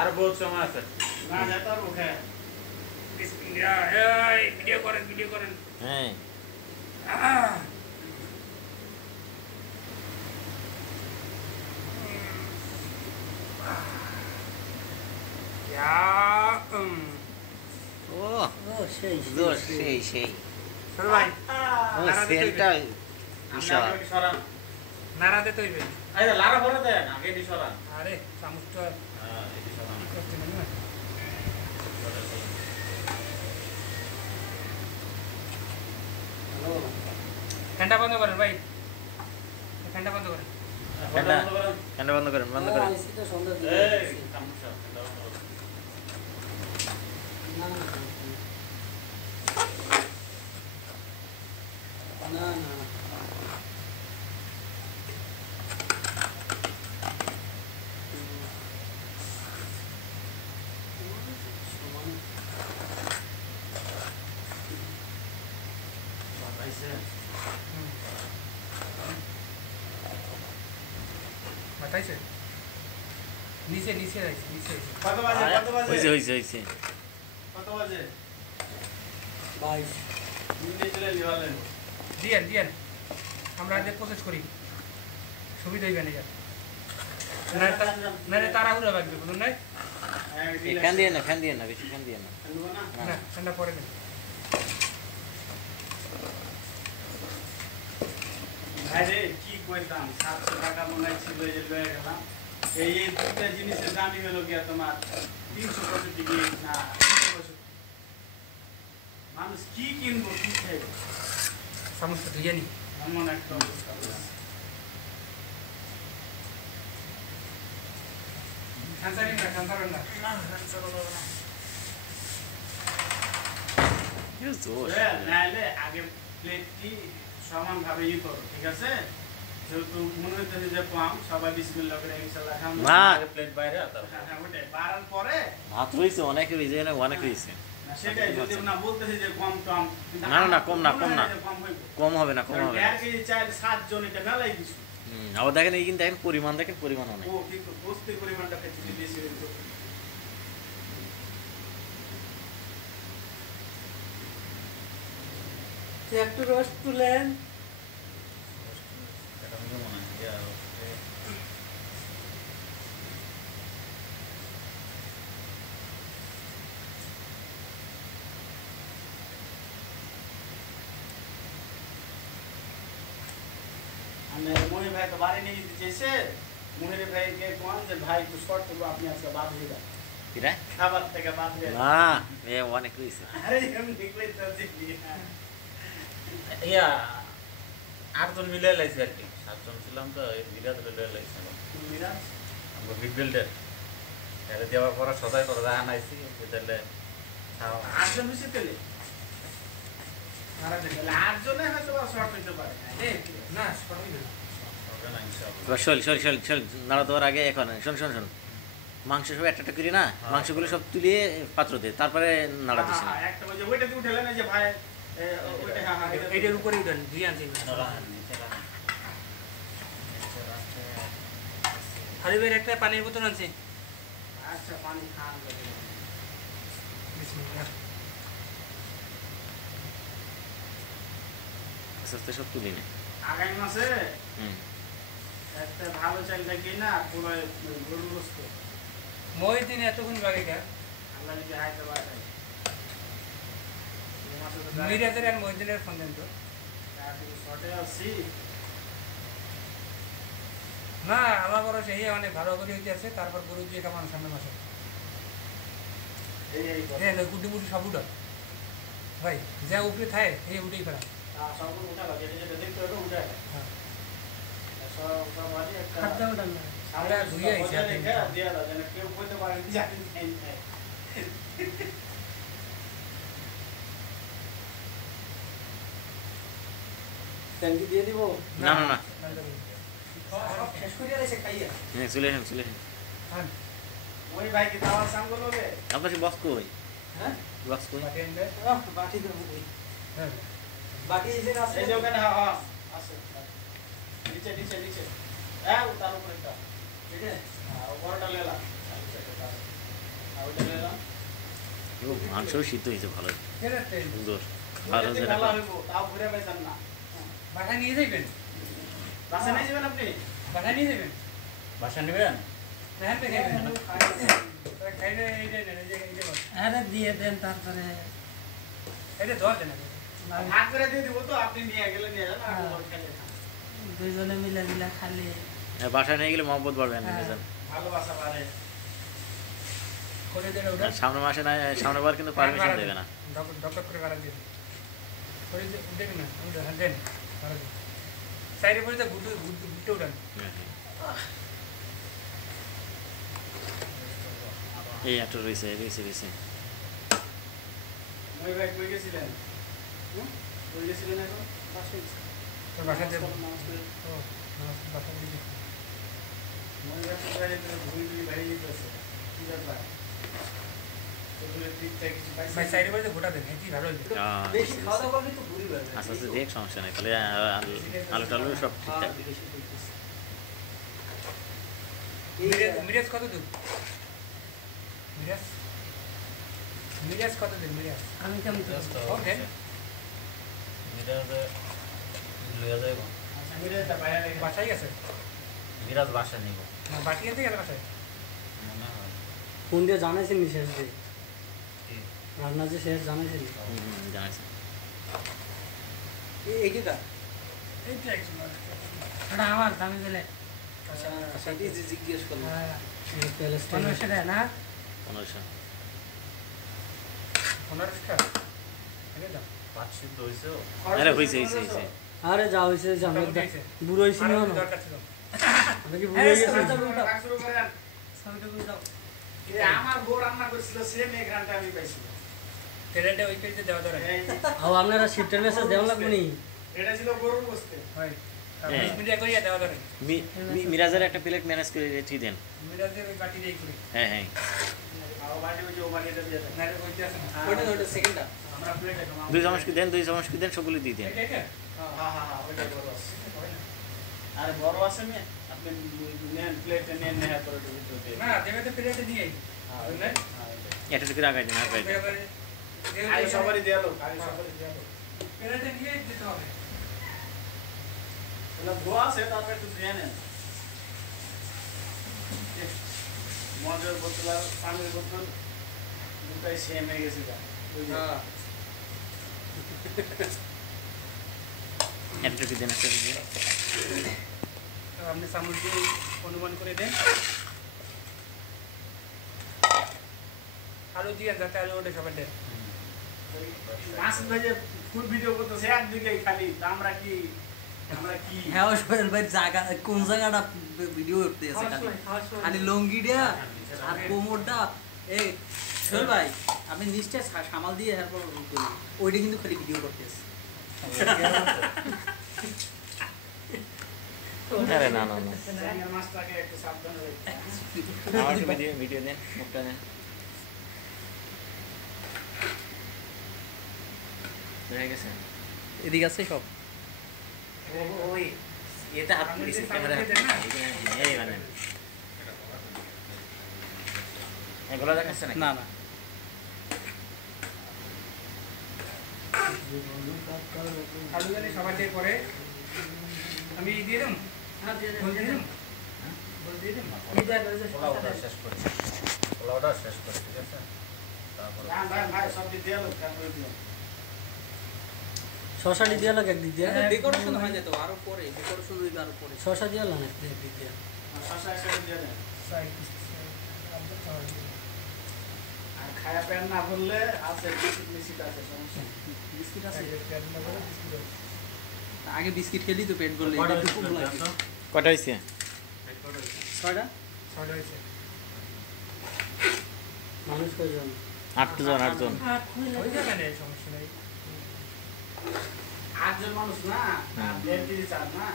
আর বহুত সময় আছে ভিডিও করেন হ্যাঁ নাড়াতে তৈবে আরে লাড়া ভরে দেন আগে দি সরান আরে চামচটা হ্যাঁ এটি সরান করতে না হ্যালো ফ্যানটা বন্ধ করেন ভাই ফ্যানটা বন্ধ করেন ফ্যানটা বন্ধ করেন এসি তো সুন্দর এই চামচটা ফ্যানটা বন্ধ করেন না না बताइए नीचे नीचे नीचे कत बजे হইছে কত বাজে 22 নিয়ে চলে যাবেন দিয়েন আমরা আজ প্রসেস করি সুবিধা হইবে না না তাড়াহুড়া লাগবে বুঝুন না ফ্যান দিয়ে না বেশি ফ্যান দিয়ে না না ঠান্ডা পড়ে না আরে কি কইতাম 700 টাকা মনে ছিল এই যে লয়ে গেলাম এই দুইটা জিনিসের দামই হলো কি তোমার 365 টাকা না 365 মানুষ কি কিনবো কি খাইবো সমস্ত দুইয়ানি এমন একটা অবস্থা খানসারি না নাইলে আগে প্লেটটি সমান ভাবে ই করো ঠিক আছে যেহেতু মনে হইতেছে যে কম সবাই বিসমিল্লাহ করে ইনশাআল্লাহ খাবো না প্লেট বাইরে হ্যাঁ ওটাই বাড়ার পরে ভাত রইছে অনেক রইছে না অনেক রইছে না সেটাই যদি না বলতেছে যে কম কম না কম হবে না আর কি চাই 7 জন এটা মেলাই দিছো আবার দেখেন এই কিন্তু দেখেন পরিমাণ অনেক ও কিন্তু বস্তির পরিমাণটা কিছু বেশি হইতো একটু রস তুলেন मोहित भाई तो बारे नहीं जैसे मोहित भाई के कौन से भाई तो शॉर्ट तो आपने इसका बात ही था किरा खाबार থেকে বাদ হয়ে না এ অনেক কইছে আরে हम निकले तो दिया ইয়া আটজন মিলে লাইছে আর কি সাতজন ছিলাম তো এই বিরাট মিলে লাইছে বিরাট আমরা বিগ বিল্ডার এর দেওয়ার পর সদাই করে রাখা নাইছি বুঝলে আটজন মিশে তেলে আটজনে হয়তো শর্ট হইতে পারে না শর্ট হইবে শোল নাড়া দেওয়ার আগে এখন শোন মাংস সব একটা করি না মাংসগুলো সব তুলিয়ে পাত্র দে তারপরে নাড়া দিস না একটা ওই যে ওইটাতে উঠালে না যে ভাই ওইটা হ্যাঁ এইটার উপরে উঠান দুই আনছি হারিবের একটা পানির বোতল আনছি আচ্ছা পানি খান বিসমিল্লাহ সস্তে সব তুলি নে আগামী মাসে একটা ভালো চালটা কিনা পুরো গরুর গোশত মই দিন এতক্ষণ লাগে কেন আল্লাহ যদি হাইতে পারে মিরাজের আর মহিদিনের ফোন দেন তো শর্টে আসছি না আল্লাহ বড় সেই অনেক ভালো করে হইতে আছে তারপর গরু দিয়ে কেমন সামনে মাসে এই গুড্ডি মুডি সব উঠা ভাই যা উপরে থাকে এই উঠেই ফেরা সব উঠা লাগে যেটা দেখতে হবে উঠা হ্যাঁ সব বাড়ি একটা খাদ্য উঠা না আমরা ধুইয়া আইছি দিয়া দাও যেন কেউ কইতে পারে জানি নাই ট্যাঙ্কি দিয়ে দিব না শেষ করে দিয়েছে খাইয়া হ্যাঁ চলে হ্যাঁ ওই ভাই কি দাওয়াত সাঙ্গ লবে আপনার বক্স কই হ্যাঁ বক্স কই বাটি আনবে বাটি দেব কই হ্যাঁ বাটি এই যে আছে এই যে ওখানে হ্যাঁ আছে नीचे नीचे नीचे হ্যাঁ তার উপরে একটা ঠিক আছে বড়টা নিলাম আউটা নিলাম ও মাংস সিদ্ধ হয়েছে ভালো সুন্দর ভালো যেটা ভালো হইবো তাও ঘুরে পাইতাম না বাসা নিয়ে যাবেন বাসা নিয়ে যাবেন আপনি বাসা নিয়ে যাবেন বাসা নেবেন হ্যাঁ খাইলে আরে দিয়ে দেন তারপরে এটা ধর দেন ভাগ করে দিয়ে দিব তো আপনি নিয়ে গেলে নিয়ে যান আর ওর খেলে খান দুইজনে মিলে মিলে খালি বাসায় নিয়ে গেলে মহব্বত বাড়বে না ভালোবাসা বাড়ে করে দেন ওটা সামনের মাসে না সামনের বার কিন্তু পারমিশন দেবে না ডক্টর করে বাড়া দিন করে দেন না আমরা দেন বাড়া দিন সাইডে পড়ে তো গুটে উঠান এই একটা রয়েছে রয়েছে মই ভাই কই গেছিলেন কই গেছিলেন এখন বাসায় তোর বাসা দেন ও বাসা দিয়ে মই ভাই ঘুরি ঘুরি বাইরে যেতেছে কি ব্যাপার ওগুলো ঠিকঠাক কিছু পাইছে ভাই সাইডে পড়ে গোটা দেন এটি ভালো হইছে বেশি খাওয়া দাওয়া করলে তো ঘুরি বাড়বে আস্তে আস্তে দেখ সমস্যা নেই তাহলে আলু টালু সব ঠিকঠাক মিরাজ কত দূর মিরাজ কত দূর মিরাজ আমি কেমন ওকে মিরাজটা বাইরে রেখে বাসায় গেছে বিরাজ বাসা নিব না বাটি আনতে গেছে বাসায় ফোন দিয়ে জানাইছেন নি শেষ দিয়ে রান্না যে শেষ জানাইছেন জানাইছে এইটা এইটা একটু এটা আমার দামি গেলে আচ্ছা এই যে জিজ্ঞেস করলাম প্যালেস্টাইন সেটা না 1500 টাকা আগে দাও আরে হইছে আরে যা হইছে জানো বুড়ো হইছি না দরকার ছিল আমি কি বুড়ো হয়ে গেছি শুরু করেন সবটা বুঝ দাও এই আমার বউ রান্না করেছিল সেম এক ঘন্টা আমি পাইছি ট্যালেন্টে ওই পেজে দেওয়া দরকার আর আপনারা শিফটের মেসেজ দেওয়া লাগবে নি এটা ছিল গরুর বসতে হয় 20 মিনিট করিয়া দেওয়া দরকার মিরাজের একটা প্লেট ম্যানেজ করে রেখে দেন মিরাজের ওই বাটি দিয়ে করে হ্যাঁ আর বাড়ি ওই যে ও বাড়িটা দিয়ে দেন না রে কইতে আছে না ওটা সেকেন্ডটা আমরা প্লেটে খাবো 2 চামচ কি দেন 2 চামচ কি দেন সবগুলো দিয়ে দেন এটা হ্যাঁ ওইটা বড় আছে আরে বড় আছে না আপনি নেন প্লেটে নেন নেহা করে দিতে না দেবে তো প্লেটে নিয়ে আই না এটা থেকে রাখাই দেন আর বের করে আরে সবারই দেয়া লোক আরে সবারই দেয়া লোক প্লেটে নিয়ে দিতে হবে ওলা ধোয়া আছে তারপরে একটু ধুয়ে নেন মজের বোতল আর পানির বোতল দুটাই সেম হয়ে গেছে হ্যাঁ এটা থেকে দেন একটা দিয়ে আপনি চামচ দিয়ে অনুমান করে দেন আলু দিয়ে যাতে আলু ওটা সবাই দেন মাছ ভেজে ফুল ভিডিও করতেছে একদিকেই খালি আমরা কি হ্যাঁ সোহেল ভাই জায়গা কোন জায়গাটা ভিডিও করতে আছে খালি লঙ্গিটা আর কোমরটা এই সোহেল ভাই আপনি নিশ্চয় সামাল দিয়ে এরপর ওইটা কিন্তু খালি ভিডিও করতে আছে আরে না মাছটাকে একটু সাবধানে রাখতে আমার ভিডিও দেন মুখটা দেন দেখা গেছে এদিকে আছে সব ওই এটা হাত দিছে ক্যামেরা এই মানে এগুলো দেখাচ্ছে না না না আলু জানি সবাই দিয়ে পরে আমি দিয়ে দেব হ্যাঁ দিয়ে বল দিয়ে দেব বল দিয়ে দেব ওটা শেষ করে ঠিক আছে তারপর ভাই সব দিয়ে লোক কেন করে দিলাম শশাটি দিয়ে লাগে একদিক দিয়ে ডেকোরেশন হয়ে যেত আরো পরে ডেকোরেশন হইবে আরো পরে শশা দিয়ে লাগে একদিক দিয়ে শশা একসাথে দিয়ে দেন সাইড আর খায়া প্যান না বললে আছে বিস্কিট আছে সমস্যা বিস্কিট আছে বিস্কুট আগে বিস্কিট খেলি তো পেট ভরলে এটা একটু কম লাগে কটা হইছে ছয়টা ছয়টা হয়েছে মানুষ কয়জন 8 জন হয়ে যাবে না সমস্যা নেই 8 জন মানুষ না 1.5 কেজি চাল না